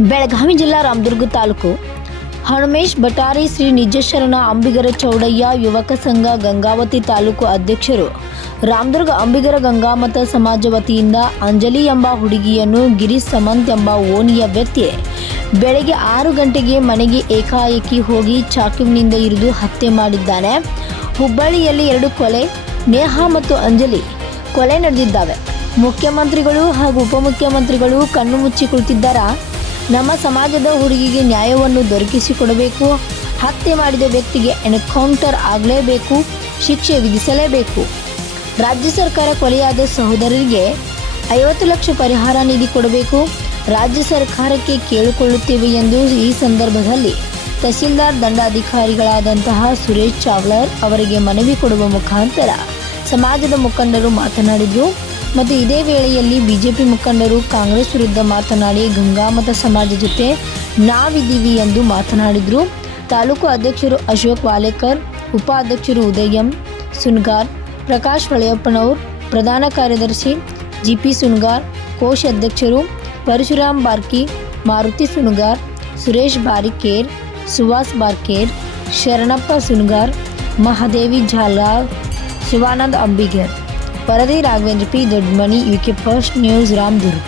ಬೆಳಗಾವಿ ಜಿಲ್ಲಾ ರಾಮದುರ್ಗ ತಾಲೂಕು. ಹಣಮೇಶ್ ಬಟಾರಿ ಶ್ರೀ ನಿಜಶರಣ ಅಂಬಿಗರ ಚೌಡಯ್ಯ ಯುವಕ ಸಂಘ ಗಂಗಾವತಿ ತಾಲೂಕು ಅಧ್ಯಕ್ಷರು. ರಾಮದುರ್ಗ ಅಂಬಿಗರ ಗಂಗಾಮತ ಸಮಾಜ ವತಿಯಿಂದ ಅಂಜಲಿ ಎಂಬ ಹುಡುಗಿಯನ್ನು ಗಿರೀಶ್ ಸಮಂತ್ ಎಂಬ ಓಣಿಯ ವ್ಯಕ್ತಿ ಬೆಳಗ್ಗೆ ಆರು ಗಂಟೆಗೆ ಮನೆಗೆ ಏಕಾಏಕಿ ಹೋಗಿ ಚಾಕುವಿನಿಂದ ಇರಿದು ಹತ್ಯೆ ಮಾಡಿದ್ದಾನೆ. ಹುಬ್ಬಳ್ಳಿಯಲ್ಲಿ ಎರಡು ಕೊಲೆ, ನೇಹಾ ಮತ್ತು ಅಂಜಲಿ ಕೊಲೆ ನಡೆದಿದ್ದಾವೆ. ಮುಖ್ಯಮಂತ್ರಿಗಳು ಹಾಗೂ ಉಪಮುಖ್ಯಮಂತ್ರಿಗಳು ಕಣ್ಣು ಮುಚ್ಚಿ ಕುಳಿತಿದ್ದಾರಾ? ನಮ್ಮ ಸಮಾಜದ ಹುಡುಗಿಗೆ ನ್ಯಾಯವನ್ನು ದೊರಕಿಸಿಕೊಡಬೇಕು, ಹತ್ಯೆ ಮಾಡಿದ ವ್ಯಕ್ತಿಗೆ ಎನ್ಕೌಂಟರ್ ಆಗಲೇಬೇಕು, ಶಿಕ್ಷೆ ವಿಧಿಸಲೇಬೇಕು. ರಾಜ್ಯ ಸರ್ಕಾರ ಕೊಲೆಯಾದ ಸಹೋದರರಿಗೆ ಐವತ್ತು ಲಕ್ಷ ಪರಿಹಾರ ನಿಧಿ ಕೊಡಬೇಕು, ರಾಜ್ಯ ಸರ್ಕಾರಕ್ಕೆ ಕೇಳಿಕೊಳ್ಳುತ್ತೇವೆ ಎಂದು ಈ ಸಂದರ್ಭದಲ್ಲಿ ತಹಸೀಲ್ದಾರ್ ದಂಡಾಧಿಕಾರಿಗಳಾದಂತಹ ಸುರೇಶ್ ಚಾವ್ಲರ್ ಅವರಿಗೆ ಮನವಿ ಕೊಡುವ ಮುಖಾಂತರ ಸಮಾಜದ ಮುಖಂಡರು ಮಾತನಾಡಿದರು. ಮತ್ತು ಇದೇ ವೇಳೆಯಲ್ಲಿ ಬಿಜೆಪಿ ಮುಖಂಡರು ಕಾಂಗ್ರೆಸ್ ವಿರುದ್ಧ ಮಾತನಾಡಿ ಗಂಗಾಮತ ಸಮಾಜ ಜೊತೆ ನಾವಿದ್ದೀವಿ ಎಂದು ಮಾತನಾಡಿದರು. ತಾಲೂಕು ಅಧ್ಯಕ್ಷರು ಅಶೋಕ್ ವಾಲೇಕರ್, ಉಪಾಧ್ಯಕ್ಷರು ಉದಯಂ, ಸುನ್ಗಾರ್, ಪ್ರಕಾಶ್ ಹೊಳೆಯಪ್ಪನವ್ರು, ಪ್ರಧಾನ ಕಾರ್ಯದರ್ಶಿ ಜಿ ಪಿ ಸುನ್ಗಾರ್ ಕೋಶಾಧ್ಯಕ್ಷರು ಪರಶುರಾಮ್ ಬಾರ್ಕಿ, ಮಾರುತಿ ಸುನ್ಗಾರ್, ಸುರೇಶ್ ಬಾರಿಕೇರ್ ಸುಹಾಸ್ ಬಾರ್ಕೇರ್, ಶರಣಪ್ಪ ಸುನ್ಗಾರ್, ಮಹಾದೇವಿ ಝಾಲಾರ್ ಶಿವಾನಂದ್ ಅಂಬಿಗರ್. ವರದಿ Raghavendra P. Doddamani UK first news Ramdurg.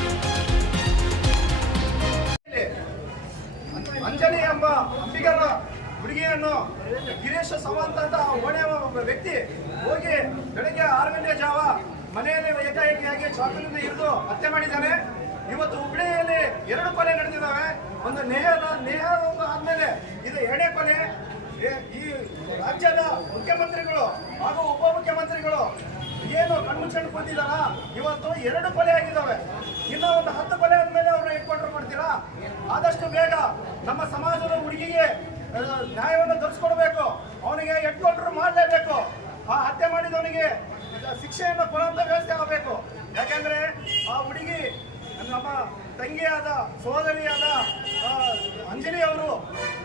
Anjali ಎಂಬ ಅಂಬಿಗರ ಹುಡುಗಿಯನ್ನು ಗಿರೀಶ್ ಸಾವಂತ್ ಅಂತ ಓಣೆ ವ್ಯಕ್ತಿ ಹೋಗಿ ಬೆಳಗ್ಗೆ ಆರು ಜಾವ ಮನೆಯಲ್ಲಿ ಏಕಾಏಕಿಯಾಗಿ ಚಾಕುಲಿಂದ ಹಿಡಿದು ಹತ್ಯೆ ಮಾಡಿದ್ದಾನೆ. ಇವತ್ತು ಹುಬ್ಳಿಯಲ್ಲಿ ಎರಡು ಕೊಲೆ ನಡೆದಿದ್ದಾವೆ. ಒಂದು ನೇಹ ನೇಹ ಒಂದು ಆದ್ಮೇಲೆ ಇದು ಎರಡೇ ಕೊಲೆ. ಈ ರಾಜ್ಯದ ಮುಖ್ಯಮಂತ್ರಿಗಳು ಹಾಗೂ ಉಪಮುಖ್ಯಮಂತ್ರಿಗಳು ಏನು ಕಣ್ಮುಚ್ಕೊಂಡು ಬಂದಿದಾರ ಇವತ್ತು ಎರಡು ಕೊಲೆ ಆಗಿದ್ದಾವೆ. ಇನ್ನೂ ಒಂದು ಹತ್ತು ಕೊಲೆ ಆದ್ಮೇಲೆ ಅವ್ರನ್ನ ಎನ್ಕೌಂಟರ್ ಮಾಡ್ತೀರಾ? ಆದಷ್ಟು ಬೇಗ ನಮ್ಮ ಸಮಾಜದ ಹುಡುಗಿಗೆ ನ್ಯಾಯವನ್ನು ದೊರಕಿಸ್ಕೊಡ್ಬೇಕು ಅವನಿಗೆ ಎನ್ಕೌಂಟರ್ ಮಾಡಲೇಬೇಕು. ಆ ಹತ್ಯೆ ಮಾಡಿದವನಿಗೆ ಶಿಕ್ಷೆಯನ್ನು ಕೊಡುವಂತ ವ್ಯವಸ್ಥೆ ಆಗಬೇಕು. ಯಾಕೆಂದ್ರೆ ಆ ಹುಡುಗಿ ನಮ್ಮ ತಂಗಿಯಾದ, ಸೋದರಿಯಾದ ಅಂಜಲಿ ಅವರು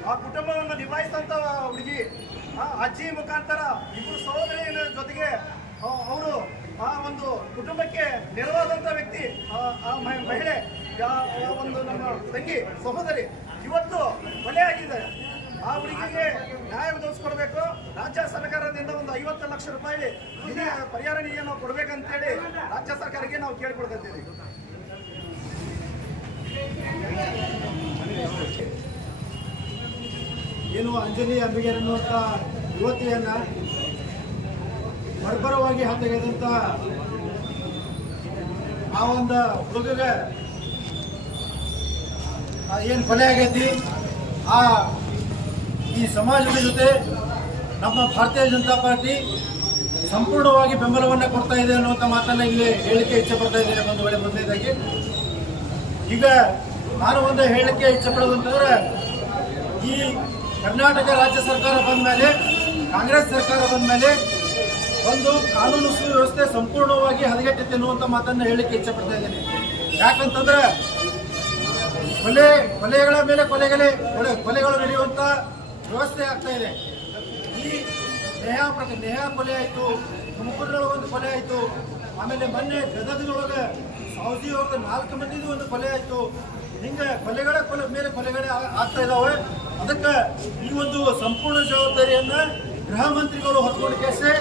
ಆ ಕುಟುಂಬವನ್ನು ನಿಭಾಯಿಸಿದಂತ ಹುಡುಗಿ. ಅಜ್ಜಿ ಮುಖಾಂತರ ಇಬ್ಬರು ಸಹೋದರಿಯ ಜೊತೆಗೆ ಅವರು ಆ ಒಂದು ಕುಟುಂಬಕ್ಕೆ ನೆರವಾದಂತ ವ್ಯಕ್ತಿ, ಆ- ಮಹಿಳೆ ಒಂದು ನಮ್ಮ ತಂಗಿ, ಸಹೋದರಿ, ಇವತ್ತು ಕೊಲೆ ಆಗಿದ್ದಾರೆ ಆ ಹುಡುಗಿಗೆ ನ್ಯಾಯ ಒದಗಿಸ್ಕೊಡ್ಬೇಕು. ರಾಜ್ಯ ಸರ್ಕಾರದಿಂದ ಒಂದು ಐವತ್ತು ಲಕ್ಷ ರೂಪಾಯಿ ಪರಿಹಾರ ನಿಧಿಯನ್ನು ಕೊಡ್ಬೇಕಂತೇಳಿ ರಾಜ್ಯ ಸರ್ಕಾರಕ್ಕೆ ನಾವು ಕೇಳ್ಕೊಡ್ತೀವಿ ಏನು ಅಂಜಲಿ ಅಂಬಿಗರ್ ಅನ್ನುವಂಥ ಯುವತಿಯನ್ನ ಬರ್ಬರವಾಗಿ ಹತ್ಯೆಗೈದಂಥ ಆ ಒಂದು ಹುಡುಗಗೆ ಏನು ಕೊಲೆ ಆಗೈತಿ? ಆ, ಈ ಸಮಾಜದ ಜೊತೆ ನಮ್ಮ ಭಾರತೀಯ ಜನತಾ ಪಾರ್ಟಿ ಸಂಪೂರ್ಣವಾಗಿ ಬೆಂಬಲವನ್ನು ಕೊಡ್ತಾ ಇದೆ ಅನ್ನುವಂಥ ಮಾತನ್ನ ಇಲ್ಲಿ ಹೇಳಿಕೆ ಇಚ್ಛೆ ಪಡ್ತಾ ಇದ್ದೇನೆ ಒಂದು ವೇಳೆ ಮೊದಲನೇದಾಗಿ. ಈಗ ನಾನು ಒಂದು ಹೇಳಿಕೆ ಇಚ್ಛೆ ಈ ಕರ್ನಾಟಕ ರಾಜ್ಯ ಸರ್ಕಾರ ಬಂದ ಮೇಲೆ ಕಾಂಗ್ರೆಸ್ ಸರ್ಕಾರ ಬಂದ ಮೇಲೆ ಒಂದು ಕಾನೂನು ಸುವ್ಯವಸ್ಥೆ ಸಂಪೂರ್ಣವಾಗಿ ಹದಗೆಟ್ಟಿದೆ ಅನ್ನುವಂಥ ಮಾತನ್ನು ಹೇಳಲಿಕ್ಕೆ ಇಚ್ಛೆ ಪಡ್ತಾ ಇದ್ದೇನೆ. ಯಾಕಂತಂದ್ರೆ ಕೊಲೆ, ಕೊಲೆಗಳ ಮೇಲೆ ಕೊಲೆಗಳೇ ಕೊಲೆ, ಕೊಲೆಗಳು ನಡೆಯುವಂಥ ವ್ಯವಸ್ಥೆ ಆಗ್ತಾ ಇದೆ. ಈ ನೇಹಾ ಪ್ರತಿ ನೇಹಾ ಕೊಲೆ ಆಯಿತು, ತುಮಕೂರಿನೊಳಗೆ ಒಂದು ಕೊಲೆ ಆಯಿತು, ಆಮೇಲೆ ಮೊನ್ನೆ ಗದಗದೊಳಗೆ ಸೌದಿ ಅವ್ರದ್ದು ನಾಲ್ಕು ಮಂದಿದು ಒಂದು ಕೊಲೆ ಆಯಿತು. ಹಿಂಗೆ ಕೊಲೆಗಳ ಕೊಲೆ ಮೇಲೆ ಕೊಲೆಗಳೇ ಆಗ್ತಾ ಇದ್ದಾವೆ ಅದಕ್ಕೆ ಈ ಒಂದು ಸಂಪೂರ್ಣ ಜವಾಬ್ದಾರಿಯನ್ನು ಗೃಹ ಮಂತ್ರಿಗಳು ಹೊತ್ಕೊಂಡು ಕೇಸೆ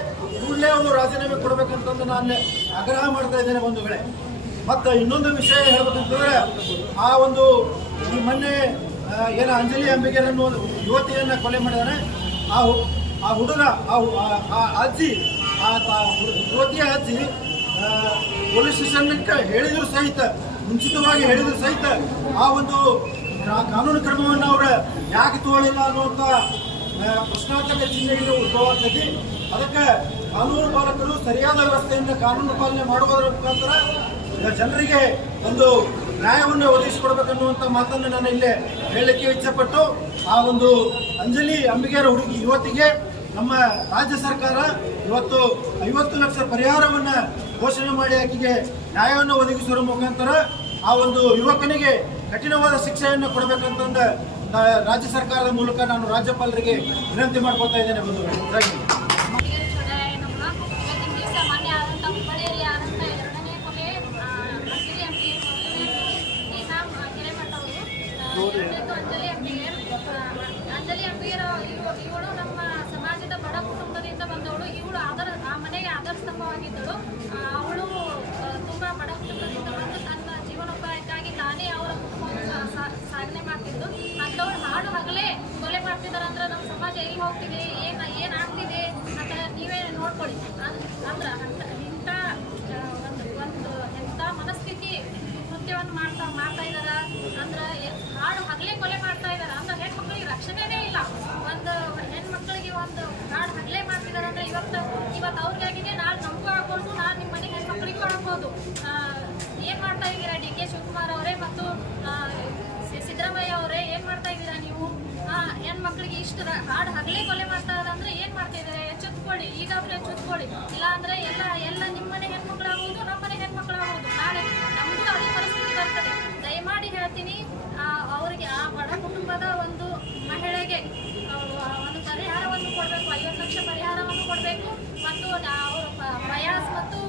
ಕೂಡಲೇ ಅವರು ರಾಜೀನಾಮೆ ಕೊಡಬೇಕಂತಂದು ನಾನು ಆಗ್ರಹ ಮಾಡ್ತಾ ಇದ್ದೇನೆ ಬಂಧುಗಳೇ. ಮತ್ತು ಇನ್ನೊಂದು ವಿಷಯ ಹೇಳಬೇಕಂತಂದರೆ, ಆ ಒಂದು ಈ ಮೊನ್ನೆ ಏನು ಅಂಜಲಿ ಅಂಬಿಕೆ ಅನ್ನೋ ಒಂದು ಯುವತಿಯನ್ನು ಕೊಲೆ ಮಾಡಿದಾನೆ. ಆ ಆ ಹುಡುಗ, ಆ ಅಜ್ಜಿ, ಆ ಯುವತಿಯ ಅಜ್ಜಿ ಪೊಲೀಸ್ ಸ್ಟೇಷನ್ಗೆ ಹೇಳಿದ್ರು ಸಹಿತ, ಮುಂಚಿತವಾಗಿ ಹೇಳಿದ್ರು ಸಹಿತ ಆ ಒಂದು ಕಾನೂನು ಕ್ರಮವನ್ನು ಅವರು ಯಾಕೆ ತೋಳಿಲ್ಲ ಅನ್ನುವಂಥ ಪ್ರಶ್ನಾರ್ಥಕ ಚಿಹ್ನೆಗಳು ಉದ್ಭವ ಅದಕ್ಕೆ ಕಾನೂನು ಪಾಲಕರು ಸರಿಯಾದ ವ್ಯವಸ್ಥೆಯಿಂದ ಕಾನೂನು ಪಾಲನೆ ಮಾಡುವುದರ ಮುಖಾಂತರ ಜನರಿಗೆ ಒಂದು ನ್ಯಾಯವನ್ನು ಒದಗಿಸಿಕೊಡ್ಬೇಕನ್ನುವಂಥ ಮಾತನ್ನು ನಾನು ಇಲ್ಲೇ ಹೇಳಲಿಕ್ಕೆ ಇಚ್ಛೆಪಟ್ಟು ಆ ಒಂದು ಅಂಜಲಿ ಅಂಬಿಗೇರ ಹುಡುಗಿ ಯುವತಿಗೆ ನಮ್ಮ ರಾಜ್ಯ ಸರ್ಕಾರ ಇವತ್ತು ಐವತ್ತು ಲಕ್ಷ ಪರಿಹಾರವನ್ನು ಘೋಷಣೆ ಮಾಡಿ ಆಕೆಗೆ ನ್ಯಾಯವನ್ನು ಒದಗಿಸುವ ಮುಖಾಂತರ ಆ ಒಂದು ಯುವಕನಿಗೆ ಕಠಿಣವಾದ ಶಿಕ್ಷೆಯನ್ನು ಕೊಡಬೇಕಂತಂದು ರಾಜ್ಯ ಸರ್ಕಾರದ ಮೂಲಕ ನಾನು ರಾಜ್ಯಪಾಲರಿಗೆ ವಿನಂತಿ ಮಾಡ್ಕೊತಾ ಇದ್ದೇನೆ ಬಂಧುಗಳು. ಅಂಜಲಿ ಇವಳು ನಮ್ಮ ಸಮಾಜದ ಬಡ ಕುಟುಂಬದಿಂದ ಬಂದವಳು. ಇವಳು ಆಧಾರ ಆ ಮನೆಗೆ ಆಧಾರ ಸ್ತಂಭವಾಗಿದ್ದಳು ಎಲ್ಲಿ ಏನ್ ಏನು ಆಗ್ತಿದೆ ಅಂತ ನೀವೇ ನೋಡ್ಕೊಳ್ಳಿ. ಅಂದ್ರೆ ಕಾಡು ಹಗಲೇ ಕೊಲೆ ಮಾಡ್ತಾ ಇದ್ರೆ ಏನ್ ಮಾಡ್ತಾ ಇದಾರೆ? ಎಚ್ಚೆತ್ಕೊಳ್ಳಿ ಈಗಾಗಲೇ ಎಚ್ಚೆತ್ಕೊಳ್ಳಿ ಇಲ್ಲ ಅಂದ್ರೆ ಎಲ್ಲ ಎಲ್ಲ ನಿಮ್ಮನೆ ಹೆಣ್ಮಕ್ಳಾಗುವುದು ನಮ್ಮನೆ ಹೆಣ್ಮಕ್ಳಾಗುವುದು. ನಾಳೆ ನಮಗೂ ಅದೇ ಪರಿಸ್ಥಿತಿ ಬರ್ತದೆ. ದಯಮಾಡಿ ಹೇಳ್ತೀನಿ ಅವರಿಗೆ ಆ ಬಡ ಕುಟುಂಬದ ಒಂದು ಮಹಿಳೆಗೆ ಒಂದು ಪರಿಹಾರವನ್ನು ಕೊಡಬೇಕು, ಐವತ್ತು ಲಕ್ಷ ಪರಿಹಾರವನ್ನು ಕೊಡಬೇಕು. ಮತ್ತು ಅವರು ಪ್ರಯಾಸ್ ಮತ್ತು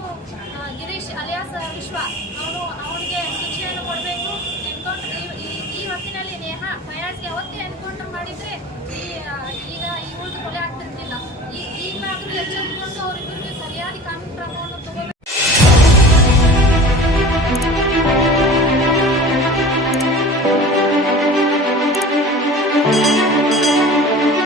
ಗಿರೀಶ್, ಅಲಿಯಾಸ್ ವಿಶ್ವ லட்சம் கொண்ட ஒரு குருவி சரியான கண்